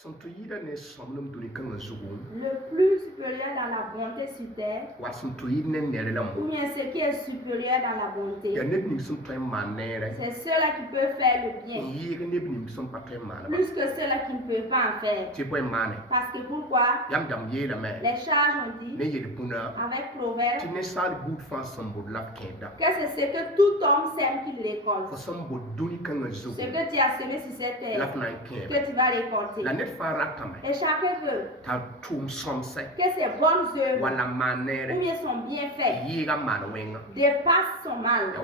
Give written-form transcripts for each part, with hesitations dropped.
Le plus supérieur dans la bonté sur terre, ou bien ce qui est supérieur dans la bonté, c'est ceux-là qui peuvent faire le bien, plus que ceux-là qui ne peuvent pas en faire. Parce que pourquoi? Les sages ont dit, avec Proverbe, que c'est ce que tout homme sème qu'il récolte. Ce que tu as semé sur cette terre, que tu vas récolter. Et chacun veut que ses bonnes œuvres, ou bien son bienfait, dépasse son mal.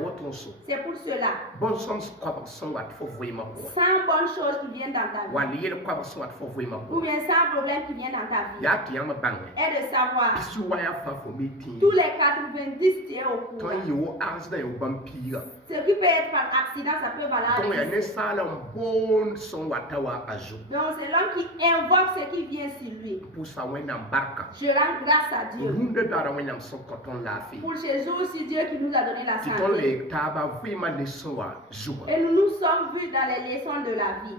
C'est pour cela. 100 bonnes choses qui viennent dans ta vie, ou bien 100 problèmes qui viennent dans ta vie, est de savoir tous les 90 tu es au courant. Ce qui peut être par accident, ça peut valoir. Donc c'est l'homme qui invoque ce qui vient sur lui. Je rends grâce à Dieu pour ces jours-ci, Dieu qui nous a donné la santé. Et nous nous sommes vus dans les leçons de la vie.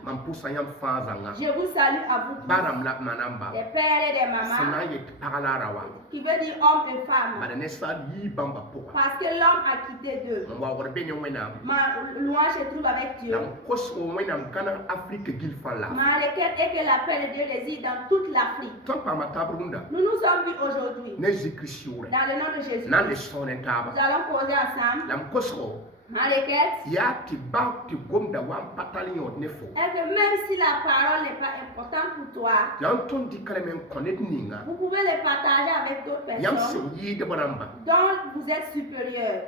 Je vous salue à vous tous, des pères et des mamans, qui veut dire homme et femme, parce que l'homme a quitté d'eux. Ma louange se trouve avec Dieu. Ma requête est que la paix de Dieu réside dans toute l'Afrique. Nous nous sommes vus aujourd'hui dans le nom de Jésus. Nous allons causer ensemble. Ma requête est que même si la parole n'est pas importante pour toi, vous pouvez les partager avec d'autres personnes dont vous êtes supérieurs.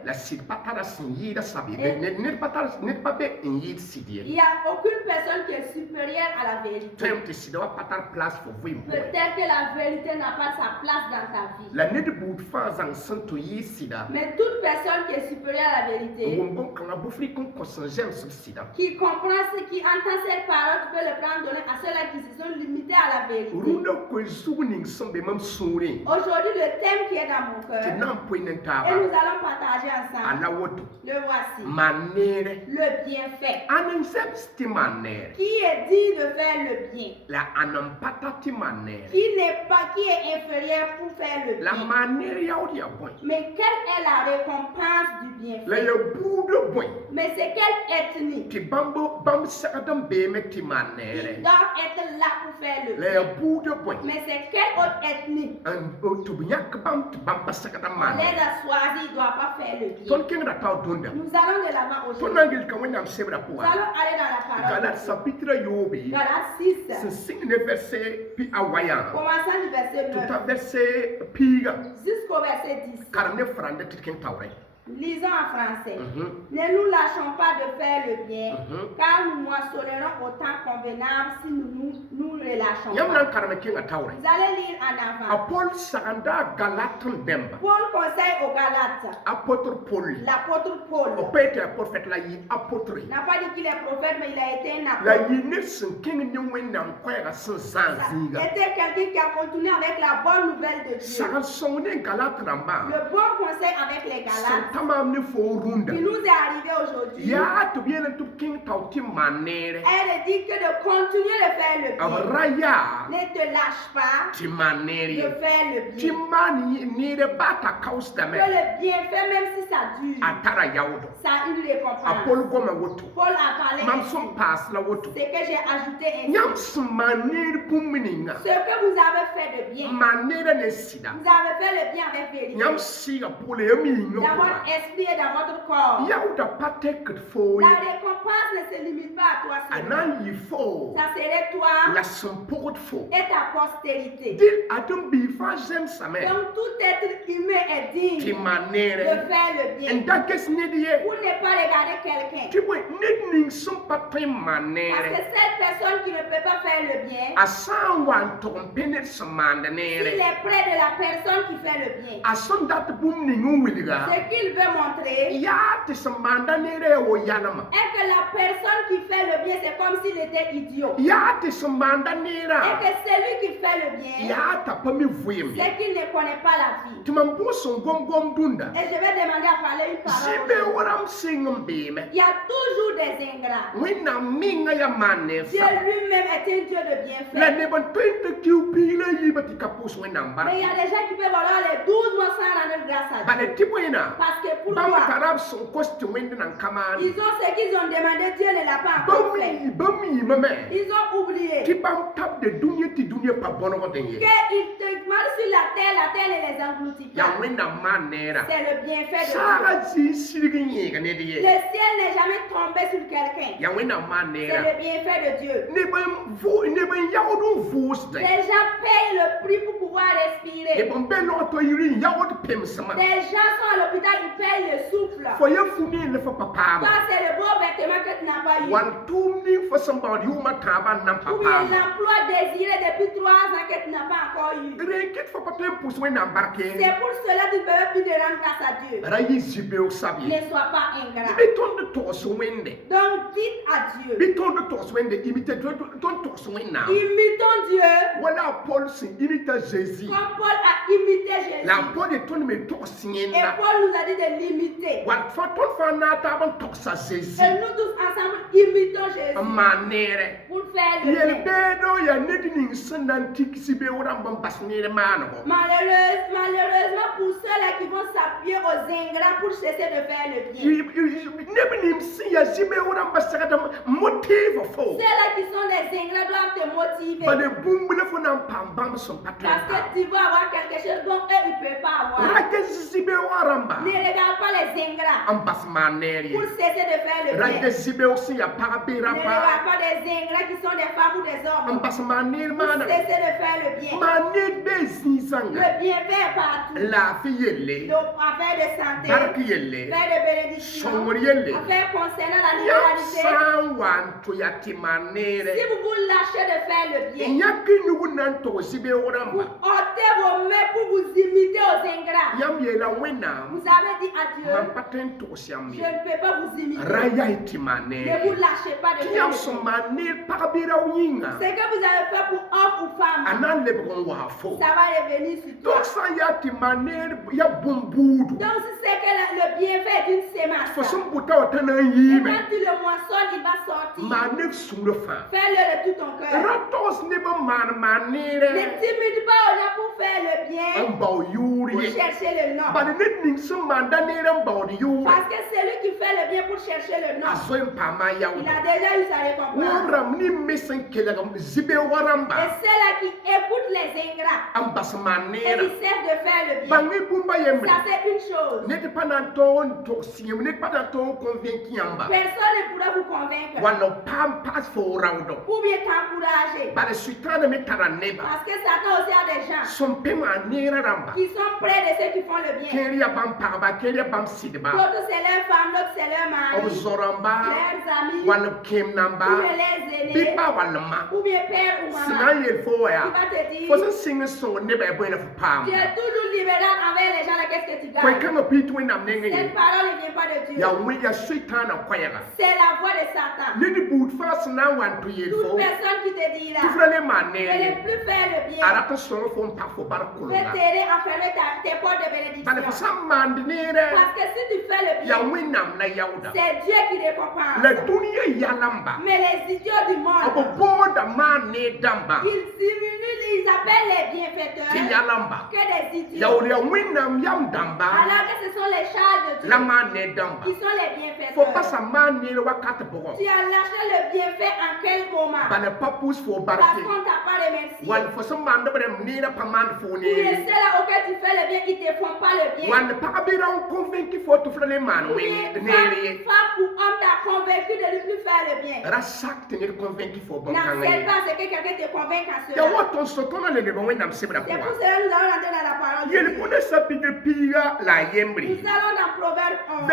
Il n'y a aucune personne qui est supérieure à la vérité. Peut-être que la vérité n'a pas sa place dans ta vie. Mais toute personne qui est supérieure à la vérité, qui comprend ce qui entend cette parole, tu peux le prendre donner à ceux-là qui se sont limités à la vérité. Aujourd'hui, le thème qui est dans mon cœur, et nous allons partager ensemble. Le voici. Le bienfait. Qui est dit de faire le bien? Qui est inférieur pour faire le bien? Mais quelle est la récompense du bienfait? Mais c'est quelle ethnie qui doit être là pour faire le bien? Mais c'est quelle autre ethnie? On les a choisis, ils ne doivent pas faire le bien. Nous allons de l'avant aujourd'hui. Nous allons aller dans la parole. Galates 6. Commençant du verset 9 jusqu'au verset 10. Lisons en français. Ne nous lâchons pas de faire le bien, car nous moissonnerons au temps convenable si nous nous relâchons pas. Vous allez lire en avant. Paul conseille aux Galates. L'apôtre Paul n'a pas dit qu'il est prophète, mais il a été un apôtre. Était quelqu'un qui a continué avec la bonne nouvelle de Dieu. Le bon conseil avec les Galates qui nous est arrivé aujourd'hui, elle dit que de continuer de faire le bien. Ne te lâche pas de faire le bien. Que le bien fait, même si ça dure, ça a une récompense. Paul a parlé ainsi. C'est que j'ai ajouté ainsi. Ce que vous avez fait de bien, vous avez fait le bien avec vérité. Dans votre esprit et dans votre corps. La récompense ne se limite pas à toi seul. Ça serait toi et ta postérité. Donc tout être humain est digne de faire le bien. Vous ne pas regarder quelqu'un. Parce que cette personne qui ne peut pas faire le bien, s'il est près de la personne qui fait le bien, ce qu'il veut montrer est que la personne qui fait le bien, c'est comme s'il était idiot. Et que celui qui fait le bien, c'est qu'il ne connaît pas la vie. Et je vais demander à parler une parole. Il y a toujours des ingrats. Dieu lui-même est un Dieu de bienfait. Mais il y a des gens qui peuvent avoir les 12 mois sans rendre grâce à Dieu. Parce que pourquoi? Ils ont ce qu'ils ont demandé, Dieu ne l'a pas encore fait. Ils ont oublié qu'ils te marchent sur la terre ne les engloutit pas. C'est le bienfait de Dieu. Le ciel n'est jamais tombé sur quelqu'un. C'est le bienfait de Dieu. Les gens payent le prix pour pouvoir respirer. Des gens sont à l'hôpital, ils payent le souffle. Ça, c'est le beau vêtement que tu n'as pas eu. Ou bien l'emploi désiré depuis 3 ans que tu n'as pas encore eu. C'est pour cela que tu ne peux plus te rendre grâce à Dieu. Ne sois pas ingrat. Donc dites à Dieu. Imitons Dieu. Voilà Paul imite Jésus. Comme Paul a imité Jésus. La Paul est Et Paul nous a dit de l'imiter. Et nous tous ensemble imitons Jésus. Pour faire le bien. Malheureusement pour ceux-là qui vont s'appuyer aux ingrats pour cesser de faire le bien. Ceux-là qui sont des ingrats doivent te motiver. Parce que tu vas avoir quelque chose dont eux ils ne peuvent pas avoir. Ne regarde pas les ingrats pour cesser de faire le bien. Ne regarde pas des ingrats qui sont des femmes ou des hommes pour cesser de faire le bien. Le bienfait est partout. Affaire de santé, affaire de bénédiction, affaire concernant la libéralité. Si vous vous lâchez de faire le bien, vous ôtez vos mains pour vous imiter aux ingrats. Vous avez dit à Dieu, je ne peux pas vous imiter. Ne vous lâchez pas de faire le bien. Ce que vous avez fait pour homme ou femme, ça va revenir sur toi. Donc si c'est que le bienfait est une sémence, et quand tu le moissonnes, il va sortir. Fais-le de tout ton cœur. Ne t'imite pas aux gens pour faire le bien, pour chercher le nom. Parce que celui qui fait le bien pour chercher le nom, il a déjà eu sa récompense. Et ceux-là qui écoutent les ingrats et ils cessent de faire le bien, ça c'est une chose. Personne ne pourra vous convaincre ou bien t'encourager. Parce que Satan aussi a des gens qui sont près de ceux qui font le bien. D'autres c'est leurs femmes, d'autres c'est leurs maris, leurs amis, ou bien les aînés, ou bien père ou maman. Qui va te dire, tu es toujours libéral envers les gens là, qu'est-ce que tu gagnes? Cette parole ne vient pas de Dieu. C'est la voix de Satan. Toute personne qui te dira de ne plus faire le bien peut t'aider à fermer tes portes de bénédiction. Parce que si tu fais le bien, c'est Dieu qui récompense. Mais les idiots du monde, ils appellent les bienfaiteurs que des idiots. Alors que ce sont les charges de Dieu qui sont les bienfaiteurs. Tu as lâché le bienfait en quel moment? Parce qu'on t'a pas remercié. Ou les ceux-là auxquels tu fais le bien, ils ne te font pas le bien. Ou bien femme ou homme t'a convaincu de ne plus faire le bien. N'accepte pas ce que quelqu'un te convainc à cela. C'est pour cela que nous allons rentrer dans la parole de Dieu. Nous allons dans Proverbe 11,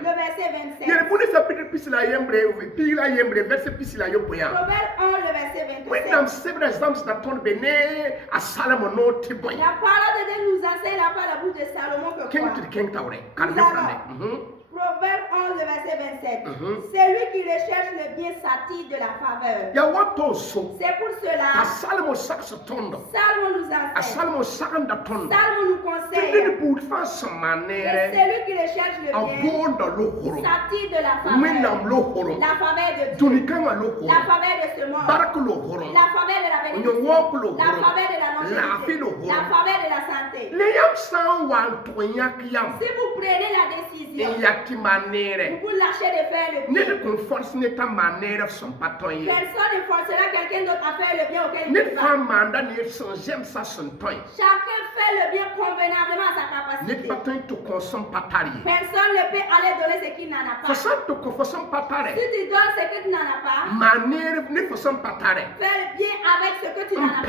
le verset 27. Proverbe 11, le verset 27. La parole de Dieu nous enseigne là par la bouche de Salomon que quoi? Proverbe Proverbe 11, verset 27. Celui qui recherche le bien s'attire de la faveur. C'est pour cela. Salomon nous enseigne. Salomon nous conseille. Et celui qui recherche le bien s'attire de la faveur. La faveur de Dieu. La faveur de ce monde. La faveur de la bénédiction. La faveur de la longévité. La faveur de la santé. Si vous prenez la décision, vous lâchez de faire le bien. Personne ne forcera quelqu'un d'autre à faire le bien auquel il peut pas. Chacun fait le bien convenablement à sa capacité. Personne ne peut aller donner ce qu'il n'en a pas. Si tu donnes ce que tu n'en as pas, fais le bien avec ce que tu n'en as pas.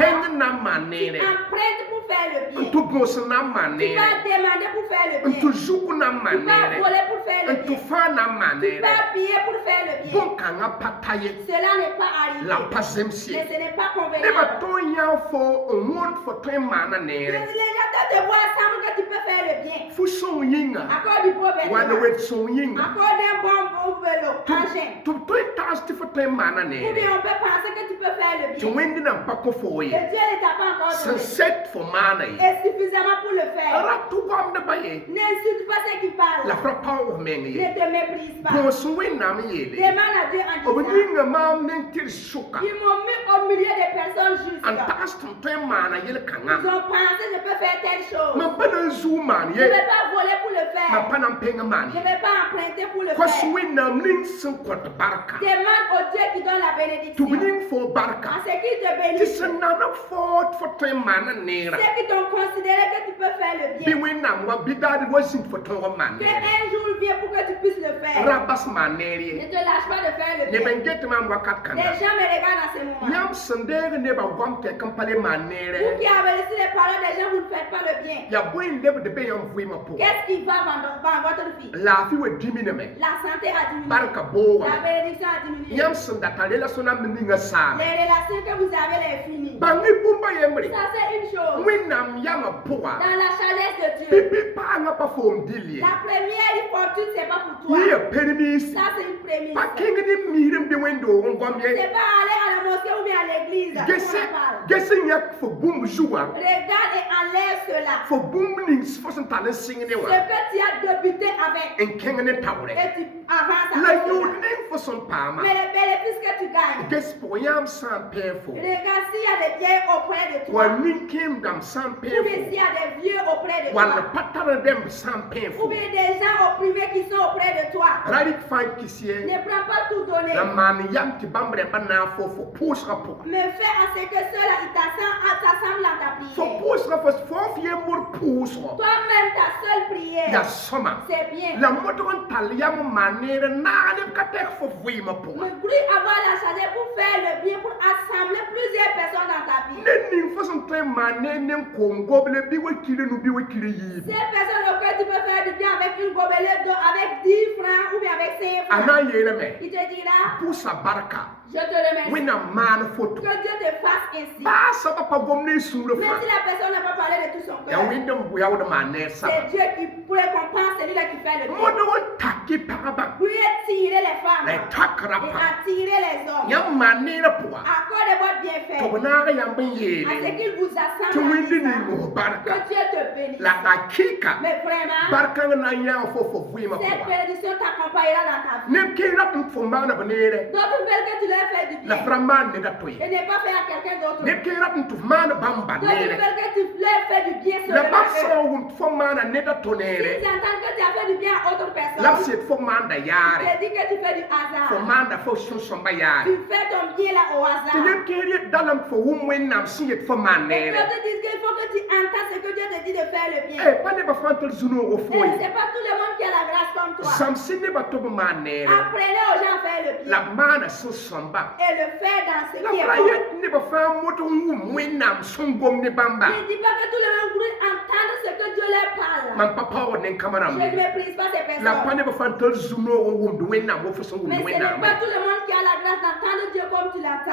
Tu empruntes pour faire le bien. Tu vas demander pour faire le bien. Tu vas voler pour faire le bien. Tu vas piller pour faire le bien. Cela n'est pas arrivé. Mais ce n'est pas convenable. Les gens te voient ensemble que tu peux faire le bien. Accorde du beau vêtement. Accorde un bon vélo. Engin. Ou bien on peut penser que tu peux faire le bien. Et Dieu ne t'a pas encore donné. Et suffisamment pour le faire. N'insulte pas ceux qui parlent. Ne te méprise pas. Demande à Dieu en disant, ils m'ont mis au milieu des personnes justes. Ils ont pensé je peux faire telle chose. Je ne vais pas voler pour le faire. Je ne vais pas emprunter pour le faire. Demande au Dieu qui donne la bénédiction. À ce qui te bénisse. Ceux qui t'ont considéré que tu peux faire le bien. Que un jour vient pour que tu puisses le faire. Ne te lâche pas de faire le bien. Les gens me regardent à ce moment. Vous qui avez laissé les paroles des gens, vous ne faites pas le bien. Qu'est-ce qui va dans votre vie? La santé a diminué. La bénédiction a diminué. Les relations que vous avez, les finies. Ça c'est une chose. Dans la chaleur de Dieu. La première fortune, c'est pas pour toi. Ça c'est une prémisse. C'est pas aller à la mosquée ou bien à l'église. Regarde et enlève cela. Ce que tu as débuté avec. Et tu avances avec cela. Mais les bénéfices que tu gagnes. Regarde s'il y a des vieilles auprès de toi. Ou bien s'il y a des vieux auprès de toi. Ou bien des gens opprimés qui sont auprès de toi. Ne prends pas tout donner. Mais fais à ce que cela t'assemble à ta prière. Toi-même ta seule prière. C'est bien. Mais plus avoir la sagesse pour faire le bien, pour assembler plusieurs personnes dans ta vie. Ces personnes auxquelles tu peux faire du bien avec une gobelet d'eau, avec 10 francs ou bien avec 5 francs. Il te dira, je te remercie. Que Dieu te fasse ainsi. Même si la personne n'a pas parlé de tout son cœur, c'est Dieu qui pourrait comprendre celui-là qui fait le bien. Vous tirer les femmes et attirer les hommes. Accordez votre bienfait. À ce qu'il vous assemble. Que Dieu te bénisse. Mais vraiment, cette bénédiction t'accompagnera dans ta vie. D'autres veulent que tu leur fais du bien. Et ne pas faire à quelqu'un d'autre. D'autres veulent que tu leur fais du bien seulement à eux. Ils entendent que tu as fait du bien à autre personne. Tu te dis que tu fais du hasard. Tu fais ton bien là au hasard. Et d'autres disent qu'il faut que tu entends ce que Dieu te dit de faire le bien. Et c'est pas tout le monde qui a la grâce comme toi. Apprenez aux gens à faire le bien. Et le faire dans ce qui est bon. Il ne dit pas que tout le monde voudrait entendre ce que Dieu leur parle. Je ne méprise pas ces personnes. Mais ce n'est pas tout le monde qui a la grâce d'entendre Dieu comme tu l'entends.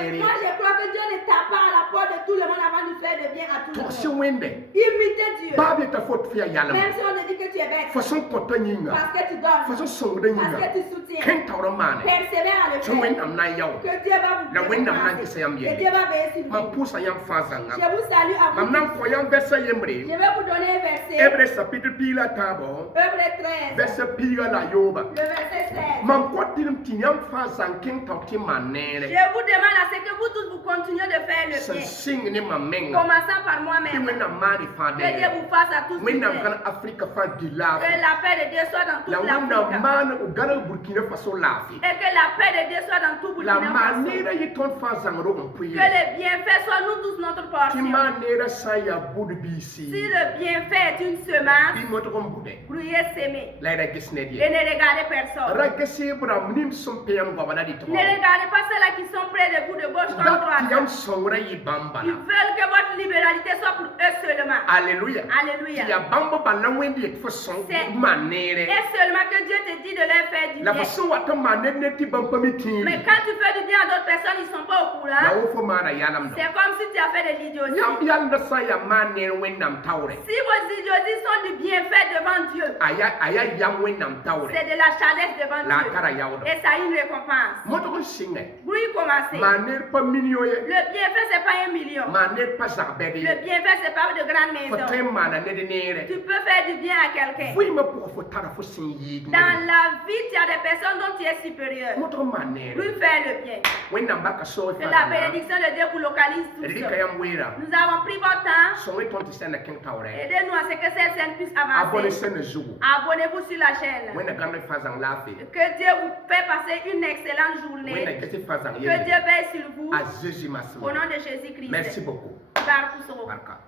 Et moi je crois que Dieu ne t'a pas à la rapport de tout le monde avant de faire de bien à tout le To se monde. wende. Imiter Dieu. Ba bi ta fot fiya yalama. Même si on te dit que tu es bête. Fa son kota nyinga. Parce que tu donnes. Fa so songde Parce nyinga. que tu soutiens. Ken tawra mane. Persévère à le So wen faire. am na yaw. Que Dieu va vous La wen am na bénir. kisa yam Que yende. Dieu va veiller sur Ma vous. pusa yam fa zanga. Je vous salue à Mam vous. nan ko yam verse yembre. Je vais vous donner un verset. Ebre chapitre pila tabo. Œuvre 13. Verse pila la yoba. Le verset 16. Mam ko tilim tinyam fa zanking tawti manere. Je vous demande à ce que vous tous vous continuez de faire le Sa bien. sing ni mamenga. Commençant par Ti moi-même. wen am mari fa Que Dieu de. vous fasse à tous Wen plaisir. am kan Afrika fa gilaf. Que la paix de Dieu soit dans La toute wen am l'Afrique. man u gana Burkina Faso lafi. Et que la paix de Dieu soit dans tout La Burkina Faso. manera yi ton fa zangro on Que puye. les bienfaits soient nous tous notre Ti portion. manera sa ya bud Si BC. le bienfait est une semence, Bi moto kom bude. brouillez, s'aimer. La ira gisne Et die. ne regardez personne. Ra gese bram nim som peyam gobana di to. Ne regardez pas ceux-là qui sont près de vous de gauche comme Da droite. tiyam songra yi bamba. Ils veulent que votre libéralité soit pour eux seulement. Alléluia. Alléluia. Ya bamba balla wendi ek fa son C'est- manere. Et seulement que Dieu te dit de leur faire du La bien. façon wata manere ne ti bamba mi tin. Mais quand tu fais du bien à d'autres personnes, ils ne sont pas au La courant. wo fo mara yalam do. C'est comme si tu as fait de l'idiotie. Yam yal da sa ya manere wendam tawre. Si vos idioties sont du bienfait devant Dieu, Aya yam wendam tawre. c'est de la chaleur devant La Dieu. kara yawdo. Et ça a une récompense. Moto ko singa. Bruit commencer. Manere pa minioye. Le bienfait, ce n'est pas 1 million. Manere pa zarbedi. Le bienfait, ce n'est pas de grandes Fa tem maisons. mana ne de nere. Tu peux faire du bien à quelqu'un. Fui ma po fo tara fo sin yi. Dans la vie, tu as des personnes dont tu es supérieur. Moto manere. Lui faire le bien. Wendam baka so Que la bénédiction de Dieu vous localise tous. Rika yam wera. Nous avons pris votre temps. Songe tonti sena king tawre. Aidez-nous à ce que cette scène puisse Abonne avancer. sena zugu. Abonnez-vous sur la chaîne. Wena gamre fazang lafi. Que Dieu vous fait passer une excellente Wena journée. kete fazang Que yele. Dieu veille sur vous. A Jésus masou. Au nom de Jésus-Christ. Merci beaucoup. Barku Soro. Barka.